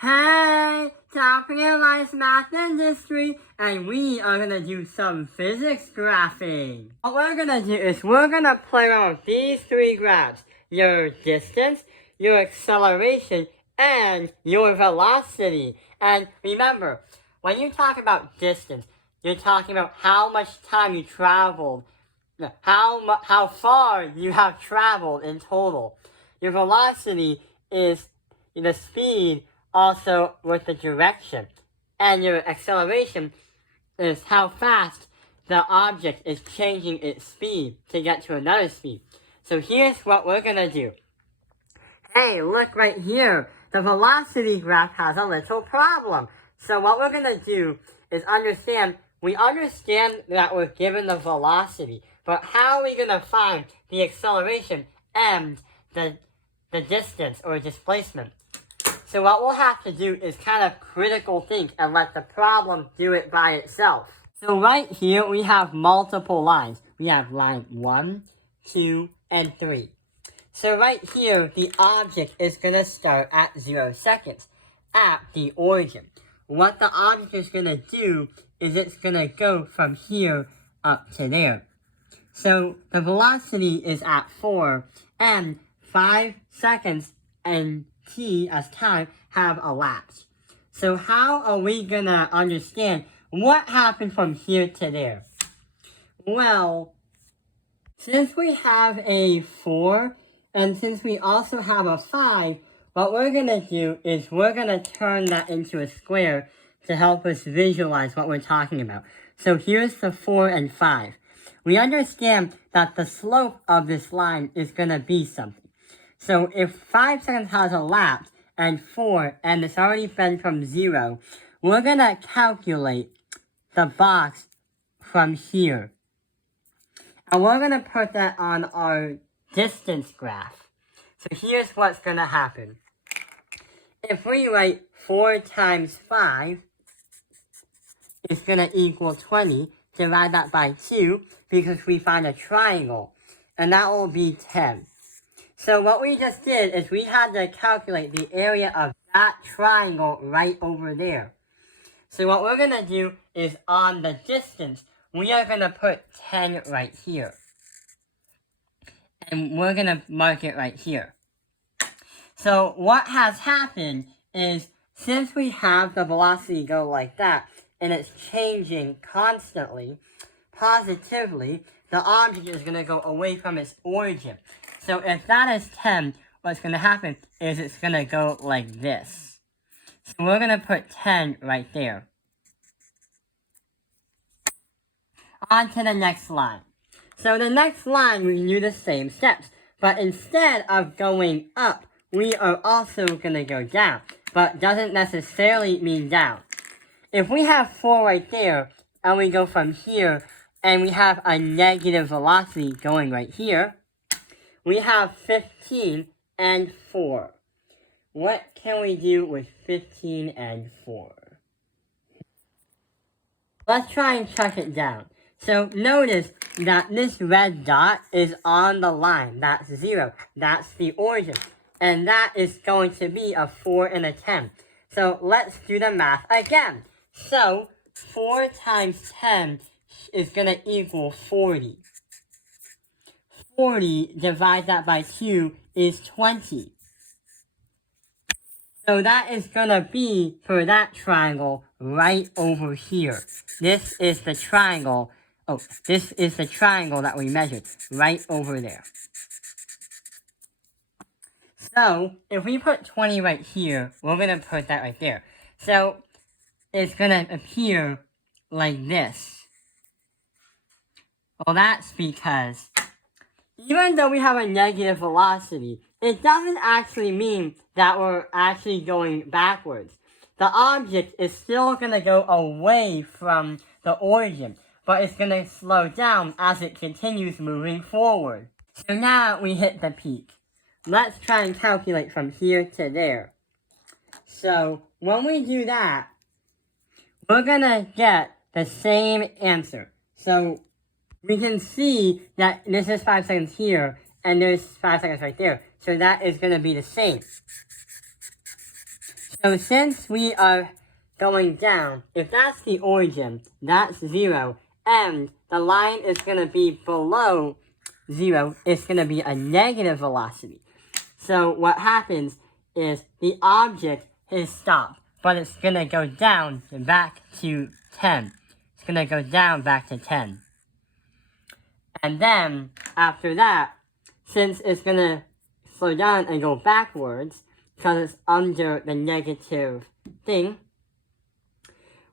Hey, Top Realized Math Industry, and we are gonna do some physics graphing. What we're gonna do is we're gonna play around with these three graphs: your distance, your acceleration, and your velocity. And remember, when you talk about distance, you're talking about how much time you traveled, how far you have traveled in total. Your velocity is the speed also with the direction, and your acceleration is how fast the object is changing its speed to get to another speed. So here's what we're gonna do. Hey, look right here. The velocity graph has a little problem. So what we're gonna do is we understand that we're given the velocity, but how are we gonna find the acceleration and the distance or displacement? So what we'll have to do is kind of critical think and let the problem do it by itself. So right here we have multiple lines. We have line 1, 2, and 3. So right here, the object is going to start at 0 seconds at the origin. What the object is going to do is it's going to go from here up to there. So the velocity is at 4, and 5 seconds and t as time have elapsed. So how are we gonna understand what happened from here to there? Well, since we have a 4, and since we also have a 5, what we're gonna do is we're gonna turn that into a square to help us visualize what we're talking about. So here's the 4 and 5. We understand that the slope of this line is gonna be something. So if 5 seconds has elapsed and 4, and it's already been from 0, we're going to calculate the box from here. And we're going to put that on our distance graph. So here's what's going to happen. If we write 4 times 5 is going to equal 20, divide that by 2 because we find a triangle, and that will be 10. So what we just did is we had to calculate the area of that triangle right over there. So what we're going to do is on the distance, we are going to put 10 right here. And we're going to mark it right here. So what has happened is since we have the velocity go like that, and it's changing constantly, positively, the object is going to go away from its origin. So if that is 10, what's going to happen is it's going to go like this. So we're going to put 10 right there. On to the next line. So the next line, we do the same steps. But instead of going up, we are also going to go down. But doesn't necessarily mean down. If we have 4 right there, and we go from here, and we have a negative velocity going right here, we have 15 and 4. What can we do with 15 and 4? Let's try and chuck it down. So notice that this red dot is on the line. That's 0. That's the origin. And that is going to be a 4 and a 10. So let's do the math again. So 4 times 10 is going to equal 40. 40, divide that by 2 is 20. So that is going to be, for that triangle, right over here. This is the triangle. Oh, this is the triangle that we measured, right over there. So, if we put 20 right here, we're going to put that right there. So, it's going to appear like this. Well, that's because even though we have a negative velocity, it doesn't actually mean that we're actually going backwards. The object is still going to go away from the origin, but it's going to slow down as it continues moving forward. So now we hit the peak. Let's try and calculate from here to there. So when we do that, we're going to get the same answer. So we can see that this is 5 seconds here, and there's 5 seconds right there. So that is going to be the same. So since we are going down, if that's the origin, that's 0, and the line is going to be below 0, it's going to be a negative velocity. So what happens is the object is stopped, but it's going to go down back to 10. It's going to go down back to 10. And then, after that, since it's going to slow down and go backwards, because it's under the negative thing,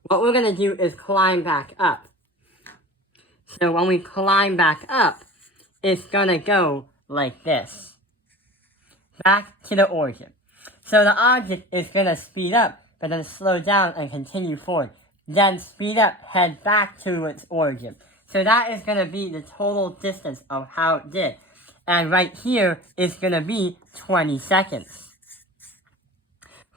what we're going to do is climb back up. So when we climb back up, it's going to go like this. Back to the origin. So the object is going to speed up, but then slow down and continue forward. Then speed up, head back to its origin. So that is going to be the total distance of how it did. And right here is going to be 20 seconds.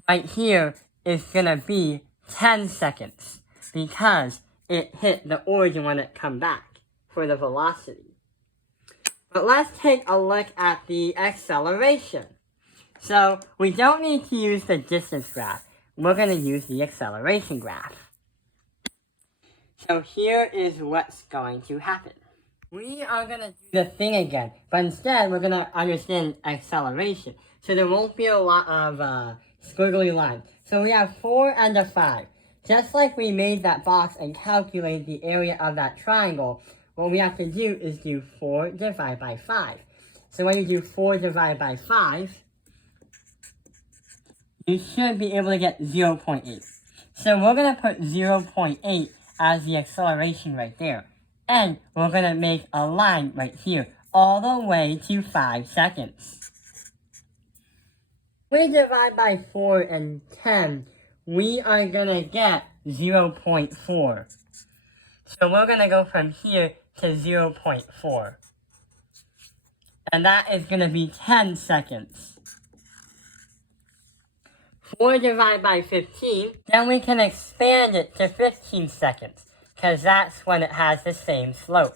Right here is going to be 10 seconds. Because it hit the origin when it come back for the velocity. But let's take a look at the acceleration. So we don't need to use the distance graph. We're going to use the acceleration graph. So here is what's going to happen. We are going to do the thing again, but instead we're going to understand acceleration. So there won't be a lot of squiggly lines. So we have 4 and a 5. Just like we made that box and calculated the area of that triangle, what we have to do is do 4 divided by 5. So when you do 4 divided by 5, you should be able to get 0.8. So we're going to put 0.8 as the acceleration right there. And we're going to make a line right here, all the way to 5 seconds. We divide by 4 and 10, we are going to get 0.4. So we're going to go from here to 0.4. And that is going to be 10 seconds. 4 divided by 15, then we can expand it to 15 seconds, because that's when it has the same slope.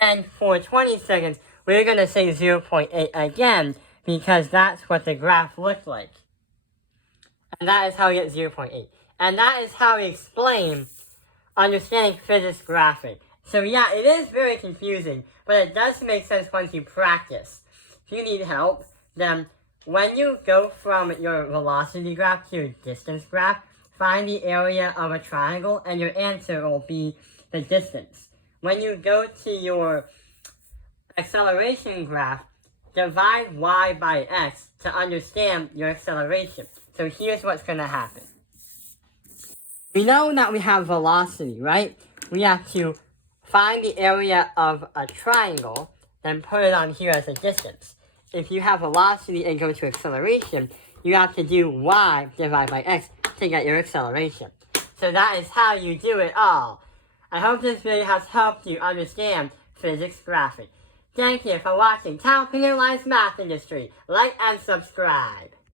And for 20 seconds, we're going to say 0.8 again, because that's what the graph looked like. And that is how we get 0.8. And that is how we explain understanding physics graphing. So yeah, it is very confusing, but it does make sense once you practice. If you need help, then when you go from your velocity graph to your distance graph, find the area of a triangle and your answer will be the distance. When you go to your acceleration graph, divide y by x to understand your acceleration. So here's what's going to happen. We know that we have velocity, right? We have to find the area of a triangle, then put it on here as a distance. If you have velocity and go to acceleration, you have to do y divided by x to get your acceleration. So that is how you do it all. I hope this video has helped you understand physics graphing. Thank you for watching Top Penalized Math Industry. Like and subscribe.